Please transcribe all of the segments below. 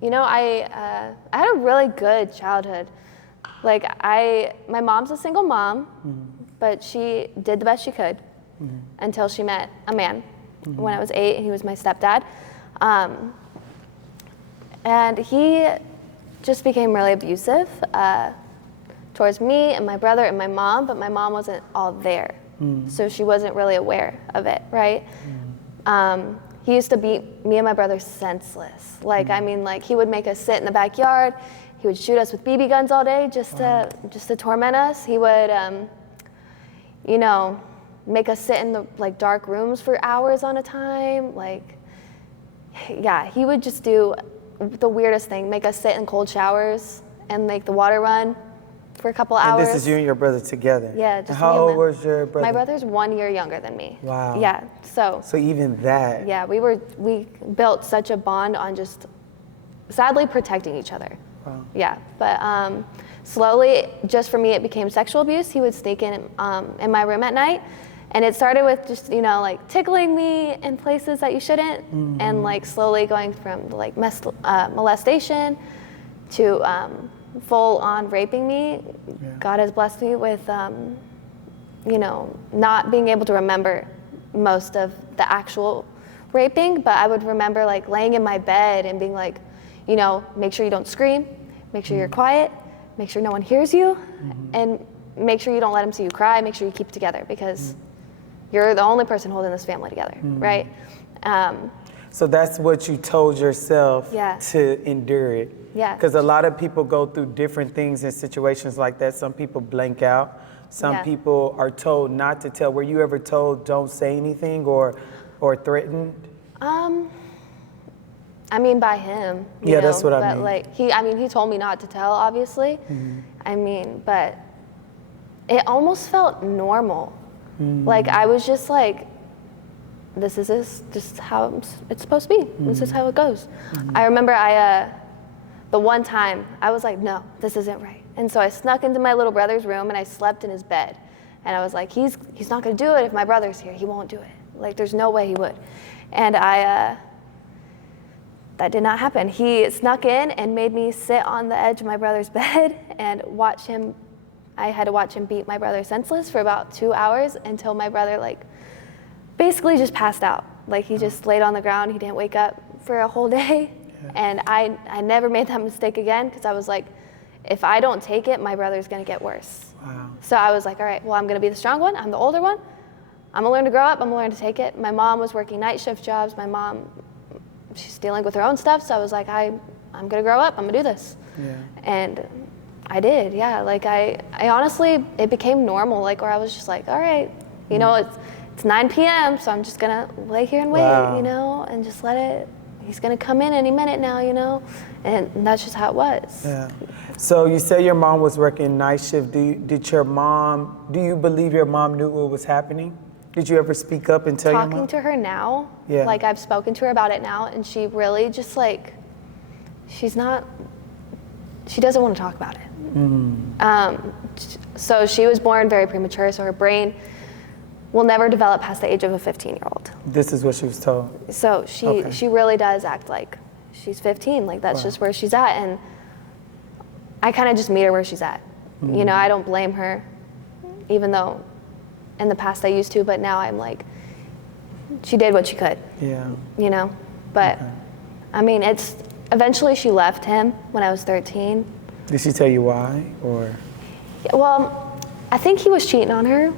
You know, I had a really good childhood. Like my mom's a single mom, but she did the best she could until she met a man. When I was 8, he was my stepdad. And he just became really abusive towards me and my brother and my mom, but my mom wasn't all there. So she wasn't really aware of it, right? He used to beat me and my brother senseless. Like, I mean, like he would make us sit in the backyard. He would shoot us with BB guns all day just to torment us. He would, you know, make us sit in the like dark rooms for hours on a time. Like, yeah, he would just do the weirdest thing, make us sit in cold showers and make the water run for a couple hours. And this is you and your brother together? Yeah, just and how old was your brother? My brother's 1 year younger than me. Wow. Yeah, so even that. Yeah, we built such a bond on just sadly protecting each other. Wow. Yeah, but slowly, just for me, it became sexual abuse. He would sneak in my room at night, and it started with just, you know, like tickling me in places that you shouldn't, and like slowly going from like molestation to full on raping me. Yeah. God has blessed me with, you know, not being able to remember most of the actual raping, but I would remember like laying in my bed and being like, you know, make sure you don't scream, make sure you're quiet, make sure no one hears you, and make sure you don't let him see you cry, make sure you keep it together, because you're the only person holding this family together, right? So that's what you told yourself to endure it. Yeah. Because a lot of people go through different things in situations like that. Some people blank out. Some people are told not to tell. Were you ever told don't say anything or threatened? I mean, by him. You know, that's what I mean. But like he told me not to tell, obviously. I mean, but it almost felt normal. Like I was just like, this is just how it's supposed to be. This is how it goes. I remember the one time I was like, no, this isn't right. And so I snuck into my little brother's room and I slept in his bed. And I was like, he's not gonna do it if my brother's here. He won't do it. Like there's no way he would. And that did not happen. He snuck in and made me sit on the edge of my brother's bed and watch him. I had to watch him beat my brother senseless for about 2 hours until my brother like basically just passed out. Like he just laid on the ground. He didn't wake up for a whole day. And I never made that mistake again, because I was like, if I don't take it, my brother's gonna get worse. Wow. So I was like, all right, well, I'm gonna be the strong one. I'm the older one. I'm gonna learn to grow up. I'm gonna learn to take it. My mom was working night shift jobs. My mom, she's dealing with her own stuff. So I was like, I'm gonna grow up. I'm gonna do this. Yeah. And I did, yeah. Like I honestly, it became normal. Like where I was just like, all right, you know, it's 9 p.m. So I'm just gonna lay here and wait, you know, and just let it. He's gonna come in any minute now, you know, and that's just how it was. Yeah. So you say your mom was working night shift. Do you believe your mom knew what was happening? Did you ever speak up and tell your mom? Talking to her now, like I've spoken to her about it now, and she really just like, she doesn't want to talk about it. So she was born very premature, so her brain will never develop past the age of a 15-year-old. This is what she was told. So she really does act like she's 15, like that's just where she's at, and I kind of just meet her where she's at. You know, I don't blame her, even though in the past I used to, but now I'm like, she did what she could. Yeah. You know, but I mean, eventually she left him when I was 13. Did she tell you why, or? Well, I think he was cheating on her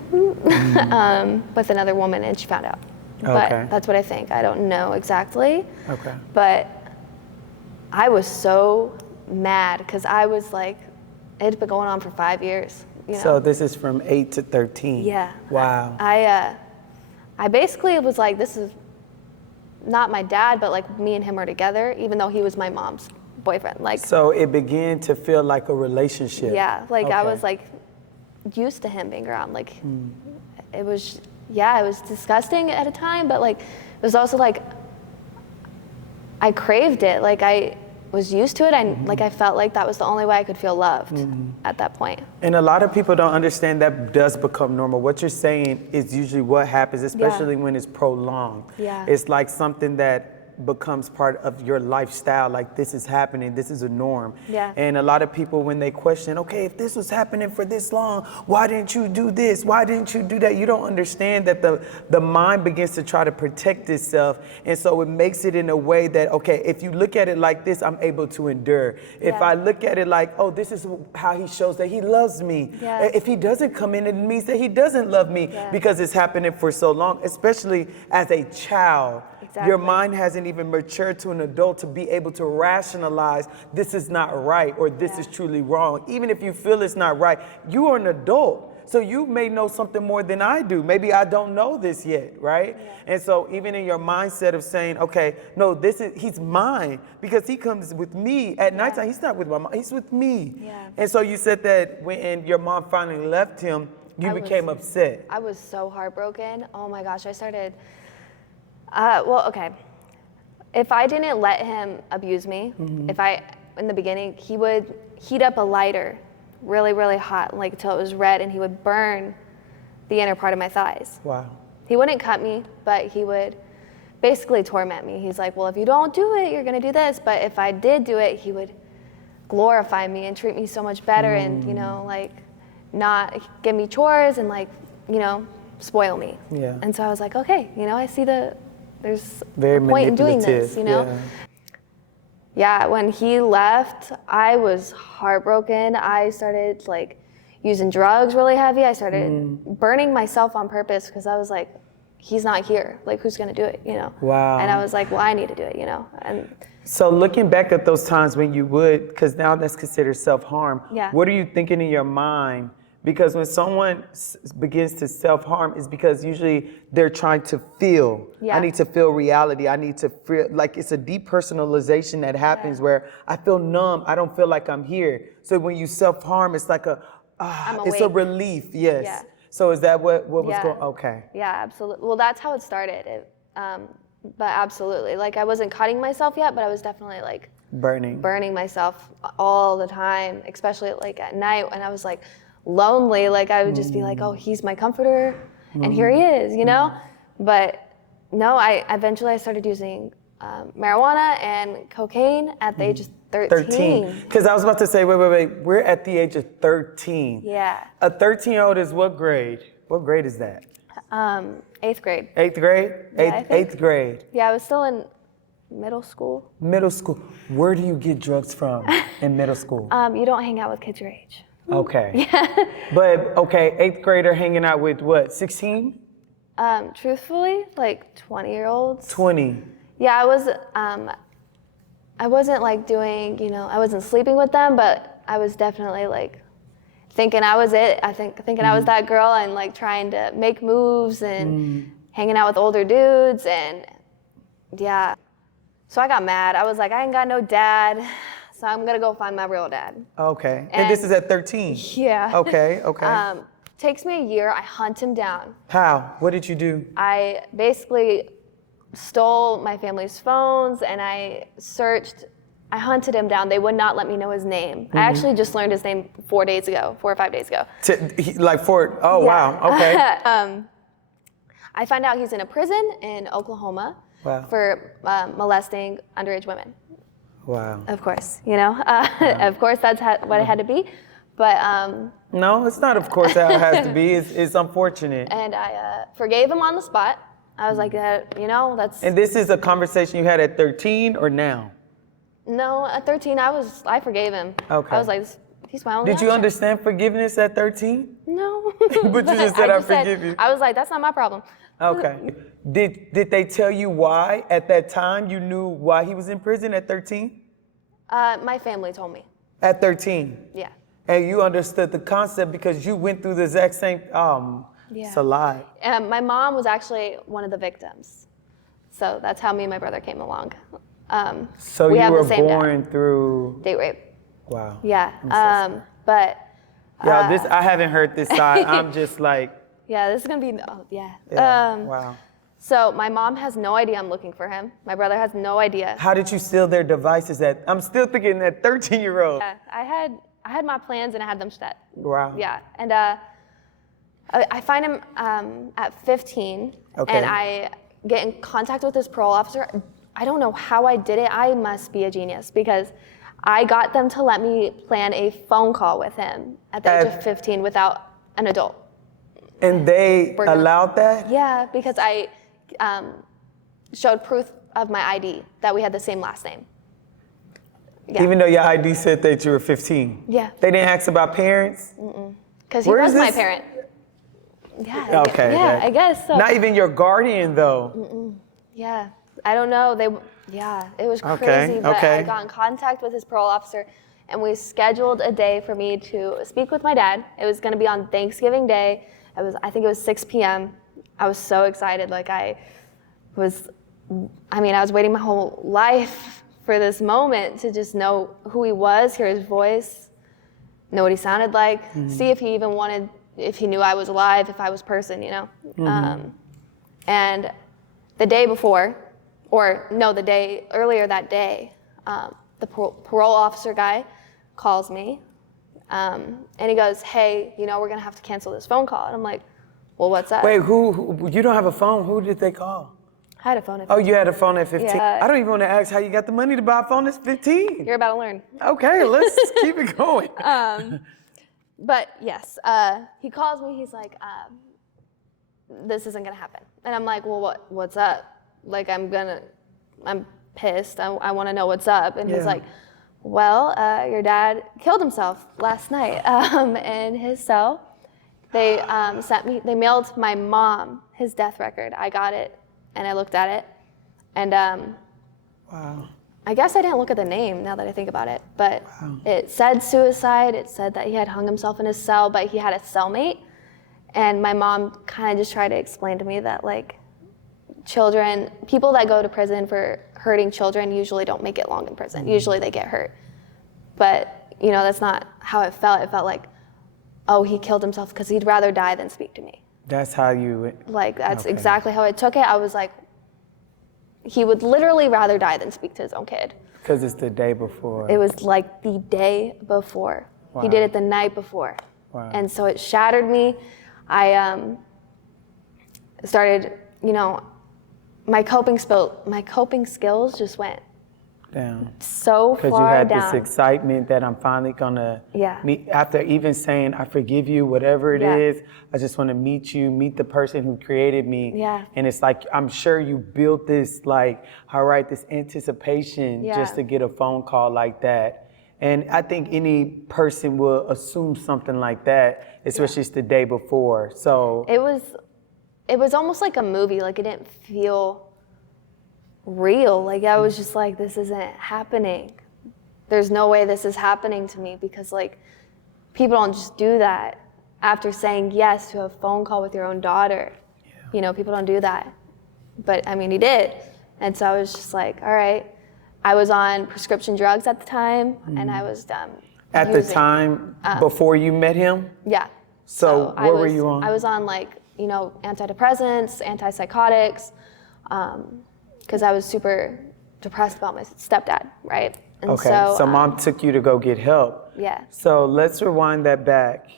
with another woman, and she found out. But that's what I think. I don't know exactly. Okay. But I was so mad, because I was like, it had been going on for 5 years. You know? So this is from 8 to 13. Yeah. Wow. I basically was like, this is not my dad, but like me and him are together, even though he was my mom's boyfriend. Like. So it began to feel like a relationship. Yeah. Like I was like used to him being around. Like it was disgusting at a time, but like it was also like I craved it. Like I was used to it. I felt like that was the only way I could feel loved at that point. And a lot of people don't understand that does become normal. What you're saying is usually what happens, especially when it's prolonged. Yeah. It's like something that becomes part of your lifestyle. Like, this is happening, this is a norm. Yeah. And a lot of people, when they question, okay, if this was happening for this long, why didn't you do this? Why didn't you do that? You don't understand that the mind begins to try to protect itself. And so it makes it in a way that, okay, if you look at it like this, I'm able to endure. If I look at it like, oh, this is how he shows that he loves me. Yes. If he doesn't come in, it means that he doesn't love me because it's happening for so long, especially as a child. Exactly. Your mind hasn't even matured to an adult to be able to rationalize this is not right or this is truly wrong. Even if you feel it's not right, you are an adult. So you may know something more than I do. Maybe I don't know this yet, right? Yeah. And so even in your mindset of saying, okay, no, he's mine because he comes with me at nighttime. He's not with my mom, he's with me. Yeah. And so you said that when your mom finally left him, you became upset. I was so heartbroken. Oh my gosh, I started, well, okay. If I didn't let him abuse me, in the beginning, he would heat up a lighter really, really hot, like until it was red, and he would burn the inner part of my thighs. Wow. He wouldn't cut me, but he would basically torment me. He's like, well, if you don't do it, you're gonna do this. But if I did do it, he would glorify me and treat me so much better and, you know, like not give me chores and like, you know, spoil me. Yeah. And so I was like, okay, you know, I see there's a point in doing this, you know? Yeah, when he left, I was heartbroken. I started like using drugs really heavy. I started burning myself on purpose because I was like, he's not here. Like, who's gonna do it, you know? Wow. And I was like, well, I need to do it, you know? And so looking back at those times when you would, because now that's considered self-harm, what are you thinking in your mind? Because when someone begins to self-harm, it's because usually they're trying to feel. I need to feel reality. I need to feel, like it's a depersonalization that happens where I feel numb. I don't feel like I'm here. So when you self-harm, it's like it's a relief, yes. Yeah. So is that what was going on? Okay. Yeah, absolutely. Well, that's how it started. But absolutely. Like, I wasn't cutting myself yet, but I was definitely like burning myself all the time, especially like at night when I was like, lonely, like I would just be like, oh, he's my comforter, and here he is, you know? But no, I eventually started using marijuana and cocaine at the age of 13. Because I was about to say, wait, we're at the age of 13. Yeah. A 13-year-old is what grade? What grade is that? 8th grade. 8th grade? Eighth grade. Yeah, I was still in middle school. Middle school. Where do you get drugs from in middle school? You don't hang out with kids your age. Okay. Yeah. But okay, 8th grader hanging out with what, 16? Truthfully, like 20-year-olds. 20. Yeah, I wasn't like doing, you know, I wasn't sleeping with them, but I was definitely like thinking I was it. Thinking I was that girl and like trying to make moves and hanging out with older dudes and yeah. So I got mad. I was like, I ain't got no dad. So I'm gonna go find my real dad. Okay, and this is at 13? Yeah. Okay. Takes me a year, I hunt him down. How? What did you do? I basically stole my family's phones and I hunted him down. They would not let me know his name. I actually just learned his name 4 or 5 days ago. Wow, okay. I find out he's in a prison in Oklahoma for molesting underage women. Wow. Of course, you know, of course that's what it had to be, but. No, it's not of course how it has to be, it's unfortunate. And I forgave him on the spot. I was like, you know, that's. And this is a conversation you had at 13 or now? No, at 13 I forgave him. Okay. I was like, he's my only Did you understand forgiveness at 13? No. But you just said I forgive you. I was like, that's not my problem. Okay. Did they tell you why at that time you knew why he was in prison at 13? My family told me. At 13? Yeah. And you understood the concept because you went through the exact same, it's a lie. My mom was actually one of the victims. So that's how me and my brother came along. So you were born through? Date rape. Wow. Yeah. But. I haven't heard this side. I'm just like. Yeah, this is gonna be, wow. So my mom has no idea I'm looking for him. My brother has no idea. How did you steal their devices I'm still thinking that 13-year-old. Yeah, I had my plans and I had them set. Wow. Yeah, and I find him at 15, and I get in contact with this parole officer I don't know how I did it. I must be a genius because I got them to let me plan a phone call with him at the age of 15 without an adult. And they allowed that? Yeah, because I showed proof of my ID that we had the same last name. Yeah. Even though your ID said that you were 15? Yeah. They didn't ask about parents? Because he was my parent. Yeah. Okay. Yeah, I guess so. Not even your guardian, though. Yeah. I don't know. It was crazy. But I got in contact with his parole officer, and we scheduled a day for me to speak with my dad. It was going to be on Thanksgiving Day. I think it was 6 p.m. I was so excited. Like I was waiting my whole life for this moment to just know who he was, hear his voice, know what he sounded like, see if he knew I was alive, if I was a person, you know. And the day before, the day earlier that day, the parole officer guy calls me, and he goes, "Hey, we're gonna have to cancel this phone call." And I'm like, "Well, what's up?" Wait, who you don't have a phone? Who did they call? I had a phone at 15. Oh, you had a phone at 15? Yeah. I don't even want to ask how you got the money to buy a phone at 15. You're about to learn. Okay, let's keep it going. But yes, he calls me. He's like, "This isn't gonna happen." And I'm like, "Well, what's up? Like, I'm pissed. I want to know what's up." And he's like, "Well, your dad killed himself last night in his cell. They mailed my mom his death record. I got it, and I looked at it, and wow. I guess I didn't look at the name now that I think about it, but it said suicide. It said that he had hung himself in his cell, but he had a cellmate. And my mom kind of just tried to explain to me that, like, people that go to prison for hurting children usually don't make it long in prison. Usually they get hurt. But, that's not how it felt. It felt like, oh, he killed himself because he'd rather die than speak to me. That's how you... Like, that's exactly how I took it. I was like, he would literally rather die than speak to his own kid. Because it's the day before. It was like the day before. Wow. He did it the night before. Wow. And so it shattered me. I started, my coping skills just went down. So far down. Because you had this excitement that I'm finally gonna meet, after even saying, I forgive you, whatever it is, I just wanna meet you, meet the person who created me. Yeah. And it's like, I'm sure you built this, this anticipation just to get a phone call like that. And I think any person will assume something like that, especially the day before, so. It was almost like a movie, like it didn't feel real. Like I was just like, this isn't happening. There's no way this is happening to me because like people don't just do that after saying yes to a phone call with your own daughter. Yeah. People don't do that. But I mean, he did. And so I was just like, all right. I was on prescription drugs at the time and I was At the time before you met him? Yeah. So what were you on? I was on antidepressants, antipsychotics, because I was super depressed about my stepdad, right? And so mom took you to go get help. Yeah. So let's rewind that back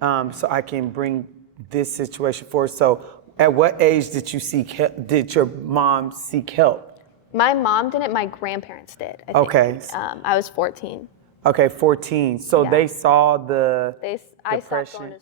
so I can bring this situation forward. So at what age did your mom seek help? My mom didn't, my grandparents did, I think. Okay. I was 14. Okay, 14. So they saw the I stopped depression. going to